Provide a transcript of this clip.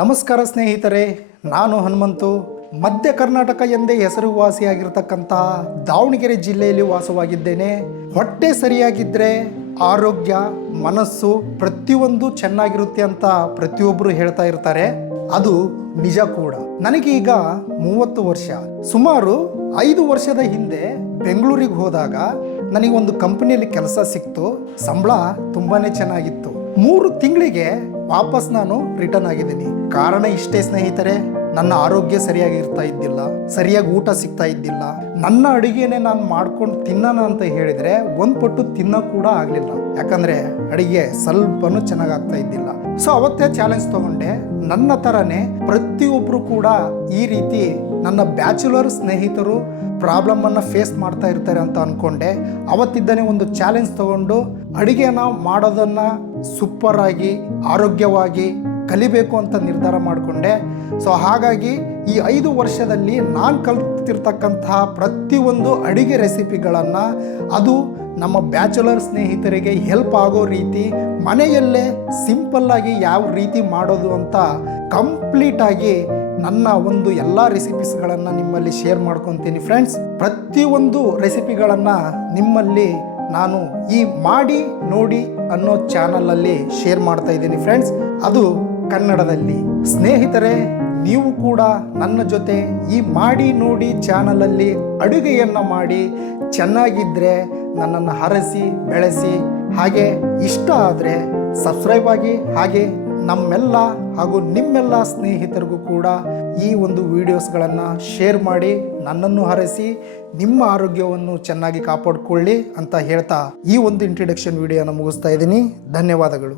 ನಮಸ್ಕಾರ ಸ್ನೇಹಿತರೆ, ನಾನು ಹನುಮಂತು. ಮಧ್ಯ ಕರ್ನಾಟಕ ಎಂದೇ ಹೆಸರುವಾಸಿಯಾಗಿರ್ತಕ್ಕಂಥ ದಾವಣಗೆರೆ ಜಿಲ್ಲೆಯಲ್ಲಿ ವಾಸವಾಗಿದ್ದೇನೆ. ಹೊಟ್ಟೆ ಸರಿಯಾಗಿದ್ದರೆ ಆರೋಗ್ಯ, ಮನಸ್ಸು ಪ್ರತಿಯೊಂದು ಚೆನ್ನಾಗಿರುತ್ತೆ ಅಂತ ಪ್ರತಿಯೊಬ್ಬರು ಹೇಳ್ತಾ ಇರ್ತಾರೆ. ಅದು ನಿಜ ಕೂಡ. ನನಗೀಗ 30 ವರ್ಷ. ಸುಮಾರು 5 ವರ್ಷದ ಹಿಂದೆ ಬೆಂಗಳೂರಿಗೆ ಹೋದಾಗ ನನಗೊಂದು ಕಂಪನಿಯಲ್ಲಿ ಕೆಲಸ ಸಿಕ್ತು. ಸಂಬಳ ತುಂಬಾನೇ ಚೆನ್ನಾಗಿತ್ತು. 3 ತಿಂಗಳಿಗೆ ವಾಪಸ್ ನಾನು ರಿಟರ್ನ್ ಆಗಿದ್ದೀನಿ. ಕಾರಣ ಇಷ್ಟೇ ಸ್ನೇಹಿತರೆ, ನನ್ನ ಆರೋಗ್ಯ ಸರಿಯಾಗಿ ಇರ್ತಾ ಇದ್ದಿಲ್ಲ, ಸರಿಯಾಗಿ ಊಟ ಸಿಗ್ತಾ ಇದ್ದಿಲ್ಲ. ನನ್ನ ಅಡಿಗೆನೆ ನಾನು ಮಾಡ್ಕೊಂಡು ತಿನ್ನೋಣ ಅಂತ ಹೇಳಿದ್ರೆ ಒಂದು ಪಟ್ಟು ತಿನ್ನೋ ಕೂಡ ಆಗಲಿಲ್ಲ. ಯಾಕಂದ್ರೆ ಅಡಿಗೆ ಸ್ವಲ್ಪನೂ ಚೆನ್ನಾಗಿ ಆಗ್ತಾ ಇದ್ದಿಲ್ಲ. ಸೊ ಅವತ್ತೇ ಚಾಲೆಂಜ್ ತಗೊಂಡೆ. ನನ್ನ ಥರನೇ ಪ್ರತಿಯೊಬ್ಬರು ಕೂಡ ಈ ರೀತಿ ನನ್ನ ಬ್ಯಾಚುಲರ್ ಸ್ನೇಹಿತರು ಪ್ರಾಬ್ಲಮ್ ಅನ್ನ ಫೇಸ್ ಮಾಡ್ತಾ ಇರ್ತಾರೆ ಅಂತ ಅನ್ಕೊಂಡೆ. ಅವತ್ತಿದ್ದಾನೆ ಒಂದು ಚಾಲೆಂಜ್ ತಗೊಂಡು ಅಡಿಗೆನ ಮಾಡೋದನ್ನ ಸೂಪರ್ ಆಗಿ ಆರೋಗ್ಯವಾಗಿ ಕಲಿಬೇಕು ಅಂತ ನಿರ್ಧಾರ ಮಾಡಿಕೊಂಡೆ. ಸೊ ಹಾಗಾಗಿ ಈ 5 ವರ್ಷದಲ್ಲಿ ನಾನು ಕಲಿತಿರ್ತಕ್ಕಂತಹ ಪ್ರತಿಯೊಂದು ಅಡಿಗೆ ರೆಸಿಪಿಗಳನ್ನು, ಅದು ನಮ್ಮ ಬ್ಯಾಚುಲರ್ ಸ್ನೇಹಿತರಿಗೆ ಹೆಲ್ಪ್ ಆಗೋ ರೀತಿ ಮನೆಯಲ್ಲೇ ಸಿಂಪಲ್ಲಾಗಿ ಯಾವ ರೀತಿ ಮಾಡೋದು ಅಂತ ಕಂಪ್ಲೀಟಾಗಿ ನನ್ನ ಒಂದು ಎಲ್ಲ ರೆಸಿಪೀಸ್ಗಳನ್ನು ನಿಮ್ಮಲ್ಲಿ ಶೇರ್ ಮಾಡ್ಕೊತೀನಿ ಫ್ರೆಂಡ್ಸ್. ಪ್ರತಿಯೊಂದು ರೆಸಿಪಿಗಳನ್ನು ನಿಮ್ಮಲ್ಲಿ ನಾನು ಈ ಮಾಡಿ ನೋಡಿ ಅನ್ನೋ ಚಾನಲಲ್ಲಿ ಶೇರ್ ಮಾಡ್ತಾ ಇದ್ದೀನಿ ಫ್ರೆಂಡ್ಸ್, ಅದು ಕನ್ನಡದಲ್ಲಿ. ಸ್ನೇಹಿತರೆ, ನೀವು ಕೂಡ ನನ್ನ ಜೊತೆ ಈ ಮಾಡಿ ನೋಡಿ ಚಾನಲಲ್ಲಿ ಅಡುಗೆಯನ್ನು ಮಾಡಿ ಚೆನ್ನಾಗಿದ್ದರೆ ನನ್ನನ್ನು ಹರಸಿ ಬೆಳೆಸಿ. ಹಾಗೆ ಇಷ್ಟ ಆದರೆ ಸಬ್ಸ್ಕ್ರೈಬ್ ಆಗಿ, ಹಾಗೆ ನಮ್ಮೆಲ್ಲ ಹಾಗೂ ನಿಮ್ಮೆಲ್ಲ ಸ್ನೇಹಿತರಿಗೂ ಕೂಡ ಈ ಒಂದು ವಿಡಿಯೋಸ್ಗಳನ್ನು ಶೇರ್ ಮಾಡಿ ನನ್ನನ್ನು ಹರಸಿ ನಿಮ್ಮ ಆರೋಗ್ಯವನ್ನು ಚೆನ್ನಾಗಿ ಕಾಪಾಡಿಕೊಳ್ಳಿ ಅಂತ ಹೇಳ್ತಾ ಈ ಒಂದು ಇಂಟ್ರಡಕ್ಷನ್ ವಿಡಿಯೋನ ಮುಗಿಸ್ತಾ ಇದ್ದೀನಿ. ಧನ್ಯವಾದಗಳು.